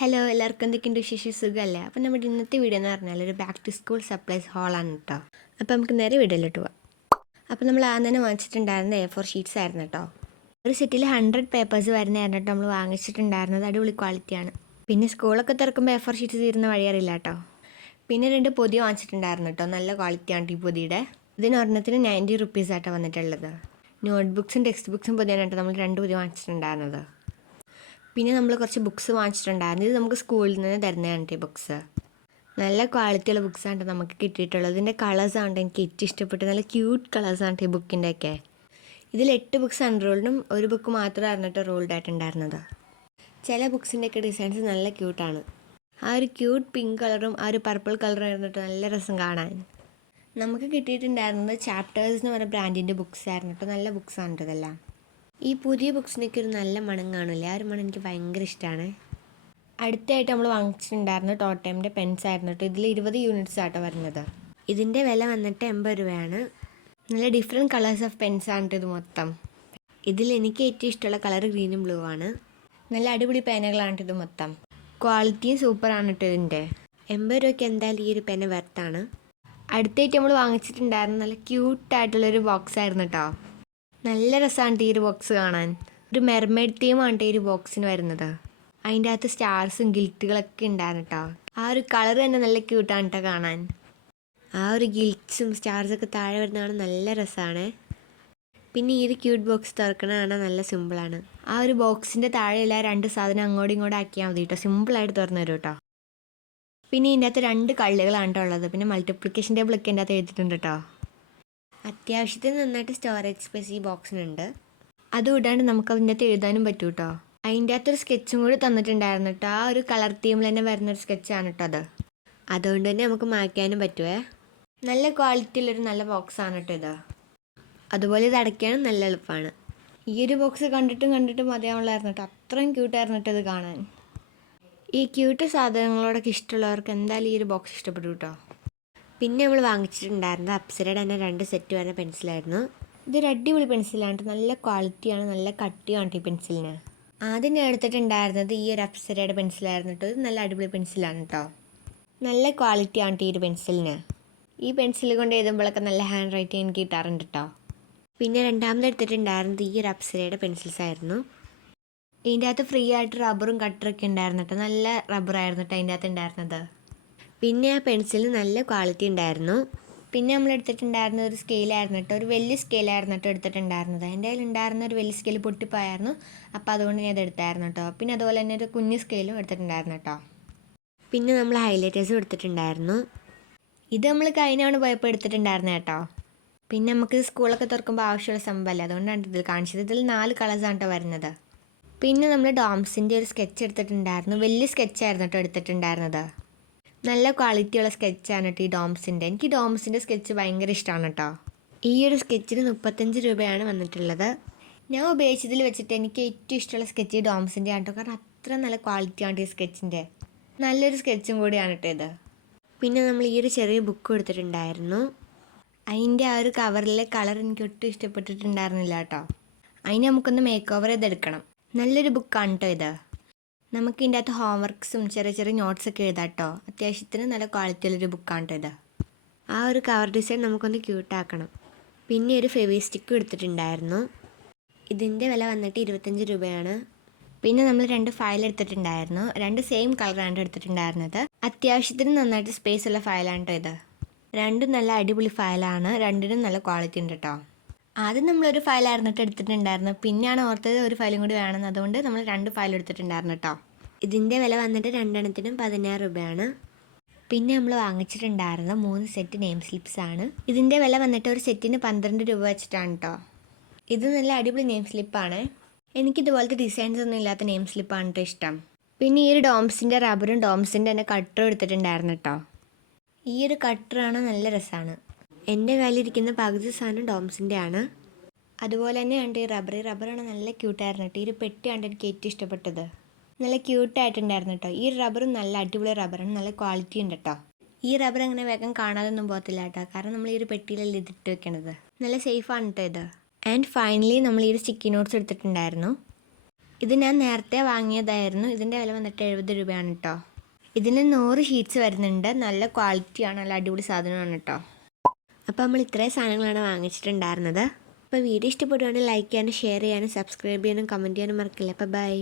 Hello എല്ലാവർക്കും എന്തൊക്കെയുണ്ട് വിശേഷം സുഖമല്ലേ? അപ്പോൾ നമ്മുടെ ഇന്നത്തെ വീഡിയോ എന്ന് പറഞ്ഞാൽ ഒരു ബാക്ക് ടു സ്കൂൾ സപ്ലൈസ് ഹാളാണ് കേട്ടോ. അപ്പോൾ നമുക്ക് നേരെ വീഡിയോയിലോട്ട് പോവാം. അപ്പോൾ നമ്മൾ ആദ്യം തന്നെ വാങ്ങിച്ചിട്ടുണ്ടായിരുന്നത് A4 ഷീറ്റ്സ് ആയിരുന്നു കേട്ടോ. ഒരു സെറ്റിൽ 100 പേപ്പേഴ്സ് വരുന്നതായിരുന്നു കേട്ടോ നമ്മൾ വാങ്ങിച്ചിട്ടുണ്ടായിരുന്നത്. അടിപൊളി ക്വാളിറ്റിയാണ്. പിന്നെ സ്കൂളൊക്കെ തുറക്കുമ്പോൾ A4 ഷീറ്റ്സ് തീരുന്ന വഴിയറിയില്ല കേട്ടോ. പിന്നെ 2 പൊതി വാങ്ങിച്ചിട്ടുണ്ടായിരുന്നു കേട്ടോ. നല്ല ക്വാളിറ്റിയാണ് ഈ പൊതിയുടെ. ഇതിന് ഒരെണ്ണത്തിന് 90 റുപ്പീസ് ആട്ടോ വന്നിട്ടുള്ളത്. നോട്ട്ബുക്സും ടെക്സ്റ്റ് ബുക്സും പൊതിയാണ് കേട്ടോ നമ്മൾ 2 പൊതി വാങ്ങിച്ചിട്ടുണ്ടായിരുന്നത്. പിന്നെ നമ്മൾ കുറച്ച് ബുക്സ് വാങ്ങിച്ചിട്ടുണ്ടായിരുന്നു. ഇത് നമുക്ക് സ്കൂളിൽ നിന്ന് തരുന്നതാണ് ഈ ബുക്സ്. നല്ല ക്വാളിറ്റിയുള്ള ബുക്സാണ് നമുക്ക് കിട്ടിയിട്ടുള്ളത്. ഇതിൻ്റെ കളേഴ്സാണ് എനിക്ക് ഏറ്റവും ഇഷ്ടപ്പെട്ടത്. നല്ല ക്യൂട്ട് കളേഴ്സാണ് ഈ ബുക്കിൻ്റെയൊക്കെ. ഇതിൽ 8 ബുക്സ് അൺറോൾഡും ഒരു ബുക്ക് മാത്രമായിരുന്നു റോൾഡ് ആയിട്ടുണ്ടായിരുന്നത്. ചില ബുക്സിൻ്റെയൊക്കെ ഡിസൈൻസ് നല്ല ക്യൂട്ടാണ്. ആ ഒരു ക്യൂട്ട് പിങ്ക് കളറും ആ ഒരു പർപ്പിൾ കളറും ആയിരുന്നിട്ട് നല്ല രസം കാണാൻ. നമുക്ക് കിട്ടിയിട്ടുണ്ടായിരുന്നത് ചാപ്റ്റേഴ്സ് എന്ന് പറയുന്ന ബ്രാൻഡിൻ്റെ ബുക്സ് ആയിരുന്നു കേട്ടോ. നല്ല ബുക്സാണ് ഇതെല്ലാം. ഈ പുതിയ ബുക്സിനൊക്കെ ഒരു നല്ല മണം കാണില്ലേ? ആ ഒരു മണം എനിക്ക് ഭയങ്കര ഇഷ്ടമാണ്. അടുത്തായിട്ട് നമ്മൾ വാങ്ങിച്ചിട്ടുണ്ടായിരുന്നു ടോട്ടമിൻ്റെ പെൻസ് ആയിരുന്നു കേട്ടോ. ഇതിൽ 20 യൂണിറ്റ്സ് ആട്ടോ വരുന്നത്. ഇതിൻ്റെ വില വന്നിട്ട് 80 രൂപയാണ്. നല്ല ഡിഫറെൻറ്റ് കളേഴ്സ് ഓഫ് പെൻസാണ് ഇത് മൊത്തം. ഇതിൽ എനിക്ക് ഏറ്റവും ഇഷ്ടമുള്ള കളർ ഗ്രീനും ബ്ലൂ ആണ്. നല്ല അടിപൊളി പേനകളാണ് ഇത് മൊത്തം. ക്വാളിറ്റിയും സൂപ്പറാണ് കേട്ടോ ഇതിൻ്റെ. 80 രൂപയ്ക്ക് എന്തായാലും ഈ ഒരു പെന വെർത്താണ്. അടുത്തായിട്ട് നമ്മൾ വാങ്ങിച്ചിട്ടുണ്ടായിരുന്നു നല്ല ക്യൂട്ടായിട്ടുള്ളൊരു ബോക്സ് ആയിരുന്നു കേട്ടോ. നല്ല രസമാണ് ഈ ഒരു ബോക്സ് കാണാൻ. ഒരു മെർമെയ്ഡ് തീമാണ് ഈ ഒരു ബോക്സിന് വരുന്നത്. അതിൻ്റെ അകത്ത് സ്റ്റാർസും ഗിൽറ്റുകളൊക്കെ ഉണ്ടായിരുന്നു കേട്ടോ. ആ ഒരു കളർ തന്നെ നല്ല ക്യൂട്ടാണ് കേട്ടോ കാണാൻ. ആ ഒരു ഗിൽറ്റ്സും സ്റ്റാർസൊക്കെ താഴെ വരുന്ന കാണാൻ നല്ല രസമാണ്. പിന്നെ ഈ ഒരു ക്യൂട്ട് ബോക്സ് തുറക്കണ കാണാൻ നല്ല സിമ്പിളാണ്. ആ ഒരു ബോക്സിൻ്റെ താഴെയുള്ള 2 സാധനം അങ്ങോട്ടും ഇങ്ങോട്ടും ആക്കിയാൽ മതി കേട്ടോ. സിമ്പിളായിട്ട് തുറന്നു തരും കേട്ടോ. പിന്നെ ഇതിൻ്റെ അകത്ത് 2 കള്ളികളാണ് കേട്ടോ ഉള്ളത്. പിന്നെ മൾട്ടിപ്ലിക്കേഷൻ ടേബിളൊക്കെ ഇതിൻ്റെ അകത്ത് എഴുതിയിട്ടുണ്ട് കേട്ടോ. അത്യാവശ്യത്തിന് നന്നായിട്ട് സ്റ്റോറേജ് സ്പേസ് ഈ ബോക്സിനുണ്ട്. അതുകൂടാണ്ട് നമുക്ക് അതിൻ്റെ അകത്ത് എഴുതാനും പറ്റും കേട്ടോ. അതിൻ്റെ അകത്തൊരു സ്കെച്ചും കൂടി തന്നിട്ടുണ്ടായിരുന്നു കേട്ടോ. ആ ഒരു കളർ തീമിൽ തന്നെ വരുന്നൊരു സ്കെച്ചാണ് കേട്ടോ അത്. അതുകൊണ്ട് തന്നെ നമുക്ക് മായ്ക്കാനും പറ്റുമേ. നല്ല ക്വാളിറ്റിയുള്ളൊരു നല്ല ബോക്സാണ് കേട്ടോ ഇത്. അതുപോലെ ഇത് അടയ്ക്കാനും നല്ല എളുപ്പമാണ്. ഈ ഒരു ബോക്സ് കണ്ടിട്ടും മതിയാവുള്ളായിരുന്നു കേട്ടോ. അത്രയും ക്യൂട്ടായിരുന്നു കേട്ടോ ഇത് കാണാൻ. ഈ ക്യൂട്ട് സാധനങ്ങളോടൊക്കെ ഇഷ്ടമുള്ളവർക്ക് എന്തായാലും ഈ ഒരു ബോക്സ് ഇഷ്ടപ്പെട്ടു കേട്ടോ. പിന്നെ നമ്മൾ വാങ്ങിച്ചിട്ടുണ്ടായിരുന്നത് അപ്സരയുടെ തന്നെ 2 സെറ്റ് വരുന്ന പെൻസിലായിരുന്നു. ഇതൊരു അടിപൊളി പെൻസിലാണ്. നല്ല ക്വാളിറ്റിയാണ്, നല്ല കട്ടിയാണ് ഈ പെൻസിലിന്. ആദ്യം ഞാൻ എടുത്തിട്ടുണ്ടായിരുന്നത് ഈ ഒരു അപ്സരയുടെ പെൻസിലായിരുന്നു കേട്ടോ. ഇത് നല്ല അടിപൊളി പെൻസിലാണ് കേട്ടോ. നല്ല ക്വാളിറ്റിയാണ് ഈ ഒരു പെൻസിലിന്. ഈ പെൻസിൽ കൊണ്ട് എഴുതുമ്പോഴൊക്കെ നല്ല ഹാൻഡ് റൈറ്റിംഗ് എനിക്ക് കിട്ടാറുണ്ട് കേട്ടോ. പിന്നെ രണ്ടാമത് എടുത്തിട്ടുണ്ടായിരുന്നത് ഈ ഒരു അപ്സരയുടെ പെൻസിൽസ് ആയിരുന്നു. ഇതിൻ്റെ അകത്ത് ഫ്രീ ആയിട്ട് റബ്ബറും കട്ടറൊക്കെ ഉണ്ടായിരുന്നു കേട്ടോ. നല്ല റബ്ബറായിരുന്നു കേട്ടോ അതിൻ്റെ അകത്ത് ഉണ്ടായിരുന്നത്. പിന്നെ ആ പെൻസിലിന് നല്ല ക്വാളിറ്റി ഉണ്ടായിരുന്നു. പിന്നെ നമ്മൾ എടുത്തിട്ടുണ്ടായിരുന്ന ഒരു സ്കെയിലായിരുന്നു കേട്ടോ. ഒരു വലിയ സ്കെയിലായിരുന്നു കേട്ടോ എടുത്തിട്ടുണ്ടായിരുന്നത്. എൻ്റെ കയ്യിൽ ഉണ്ടായിരുന്ന ഒരു വലിയ സ്കെയിൽ പൊട്ടിപ്പോയായിരുന്നു. അപ്പോൾ അതുകൊണ്ട് ഞാൻ അത് എടുത്തായിരുന്നു കേട്ടോ. പിന്നെ അതുപോലെ തന്നെ ഒരു കുഞ്ഞു സ്കെയിലും എടുത്തിട്ടുണ്ടായിരുന്നു കേട്ടോ. പിന്നെ നമ്മൾ ഹൈലൈറ്റേഴ്സും എടുത്തിട്ടുണ്ടായിരുന്നു. ഇത് നമ്മൾ കഴിഞ്ഞാണ് പോയപ്പോൾ എടുത്തിട്ടുണ്ടായിരുന്നത് കേട്ടോ. പിന്നെ നമുക്ക് സ്കൂളൊക്കെ തുറക്കുമ്പോൾ ആവശ്യമുള്ള സംഭവമല്ലേ, അതുകൊണ്ടാണ് ഇതിൽ കാണിച്ചത്. ഇതിൽ 4 കളേഴ്സാണ് കേട്ടോ വരുന്നത്. പിന്നെ നമ്മൾ ഡോംസിൻ്റെ ഒരു സ്കെച്ച് എടുത്തിട്ടുണ്ടായിരുന്നു. വലിയ സ്കെച്ചായിരുന്നു കേട്ടോ എടുത്തിട്ടുണ്ടായിരുന്നത്. നല്ല ക്വാളിറ്റിയുള്ള സ്കെച്ചാണ് കേട്ടോ ഈ ഡോംസിൻ്റെ. എനിക്ക് ഡോംസിൻ്റെ സ്കെച്ച് ഭയങ്കര ഇഷ്ടമാണ് കേട്ടോ. ഈ ഒരു സ്കെച്ചിന് 35 രൂപയാണ് വന്നിട്ടുള്ളത്. ഞാൻ ഉപയോഗിച്ചതിൽ വെച്ചിട്ട് എനിക്ക് ഏറ്റവും ഇഷ്ടമുള്ള സ്കെച്ച് ഡോംസിൻ്റെ ആണ് കേട്ടോ. കാരണം അത്ര നല്ല ക്വാളിറ്റിയാണ് ഈ സ്കെച്ചിൻ്റെ. നല്ലൊരു സ്കെച്ചും കൂടിയാണ് കേട്ടോ ഇത്. പിന്നെ നമ്മൾ ഈ ഒരു ചെറിയ ബുക്ക് എടുത്തിട്ടുണ്ടായിരുന്നു. അതിൻ്റെ ആ ഒരു കവറിലെ കളർ എനിക്ക് ഒട്ടും ഇഷ്ടപ്പെട്ടിട്ടുണ്ടായിരുന്നില്ല കേട്ടോ. അതിന് നമുക്കൊന്ന് മേക്ക് ഓവർ ചെയ്തെടുക്കണം. നല്ലൊരു ബുക്കാണ് കേട്ടോ ഇത്. നമുക്ക് ഇതിൻ്റെ അകത്ത് ഹോംവർക്ക്സും ചെറിയ നോട്ട്സൊക്കെ എഴുതാം കേട്ടോ. അത്യാവശ്യത്തിന് നല്ല ക്വാളിറ്റിയുള്ളൊരു ബുക്കാണ് കേട്ടോ ഇത്. ആ ഒരു കവർ ഡിസൈൻ നമുക്കൊന്ന് ക്യൂട്ടാക്കണം. പിന്നെ ഒരു ഫെവി സ്റ്റിക്കും എടുത്തിട്ടുണ്ടായിരുന്നു. ഇതിൻ്റെ വില വന്നിട്ട് 25 രൂപയാണ്. പിന്നെ നമ്മൾ 2 ഫയൽ എടുത്തിട്ടുണ്ടായിരുന്നു. 2 സെയിം കളറാണ് എടുത്തിട്ടുണ്ടായിരുന്നത്. അത്യാവശ്യത്തിന് നന്നായിട്ട് സ്പേസ് ഉള്ള ഫയലാണ് കേട്ടോ ഇത്. 2 നല്ല അടിപൊളി ഫയലാണ്. 2നും നല്ല ക്വാളിറ്റി ഉണ്ട് കേട്ടോ. ആദ്യം നമ്മളൊരു ഫയലായിരുന്നു എടുത്തിട്ടുണ്ടായിരുന്നു. പിന്നെയാണ് ഓർത്തത് ഒരു ഫയലും കൂടി വേണമെന്ന്. അതുകൊണ്ട് നമ്മൾ 2 ഫയൽ എടുത്തിട്ടുണ്ടായിരുന്നു കേട്ടോ. ഇതിൻ്റെ വില വന്നിട്ട് 2 16 രൂപയാണ്. പിന്നെ നമ്മൾ വാങ്ങിച്ചിട്ടുണ്ടായിരുന്ന 3 സെറ്റ് നെയിം സ്ലിപ്സ് ആണ്. ഇതിൻ്റെ വില വന്നിട്ട് ഒരു സെറ്റിന് 12 രൂപ വെച്ചിട്ടാണ് കേട്ടോ. ഇത് നല്ല അടിപൊളി നെയിം സ്ലിപ്പാണ്. എനിക്കിതുപോലത്തെ ഡിസൈൻസ് ഒന്നും ഇല്ലാത്ത നെയിം സ്ലിപ്പാണ് കേട്ടോ ഇഷ്ടം. പിന്നെ ഈ ഒരു ഡോംസിൻ്റെ റബ്ബറും ഡോംസിൻ്റെ തന്നെ കട്ടറും എടുത്തിട്ടുണ്ടായിരുന്നു കേട്ടോ. ഈ ഒരു കട്ടറാണ് നല്ല രസമാണ്. എൻ്റെ കയ്യിലിരിക്കുന്ന പകുതി സാധനം ഡോംസിൻ്റെ ആണ്. അതുപോലെ തന്നെ ഉണ്ട് ഈ റബ്ബറാണ് നല്ല ക്യൂട്ടായിരുന്നു കേട്ടോ. ഈ ഒരു പെട്ടിയാണ് എനിക്ക് ഏറ്റവും ഇഷ്ടപ്പെട്ടത്. നല്ല ക്യൂട്ടായിട്ടുണ്ടായിരുന്നു കേട്ടോ. ഈ റബ്ബറും നല്ല അടിപൊളി റബ്ബറാണ്. നല്ല ക്വാളിറ്റി ഉണ്ട് കേട്ടോ. ഈ റബ്ബർ അങ്ങനെ വേഗം കാണാതൊന്നും പോകത്തില്ല കേട്ടോ. കാരണം നമ്മൾ ഈ ഒരു പെട്ടിയിലല്ല ഇതിട്ട് വെക്കണത്. നല്ല സേഫാണ് കേട്ടോ ഇത്. ആൻഡ് ഫൈനലി നമ്മൾ ഈ ഒരു സ്റ്റിക്കി നോട്ട്സ് എടുത്തിട്ടുണ്ടായിരുന്നു. ഇത് ഞാൻ നേരത്തെ വാങ്ങിയതായിരുന്നു. ഇതിൻ്റെ വില വന്നിട്ട് 70 രൂപയാണ് കേട്ടോ. ഇതിന് 100 ഷീറ്റ്സ് വരുന്നുണ്ട്. നല്ല ക്വാളിറ്റിയാണ്, നല്ല അടിപൊളി സാധനമാണ് കേട്ടോ. അപ്പോൾ നമ്മൾ ഇത്രയും സാധനങ്ങളാണ് വാങ്ങിച്ചിട്ടുണ്ടായിരുന്നത്. അപ്പോൾ വീഡിയോ ഇഷ്ടപ്പെടുകയാണെങ്കിൽ ലൈക്ക് ചെയ്യാനും ഷെയർ ചെയ്യാനും സബ്സ്ക്രൈബ് ചെയ്യാനും കമൻറ്റ് ചെയ്യാനും മറക്കില്ല. അപ്പോൾ ബൈ.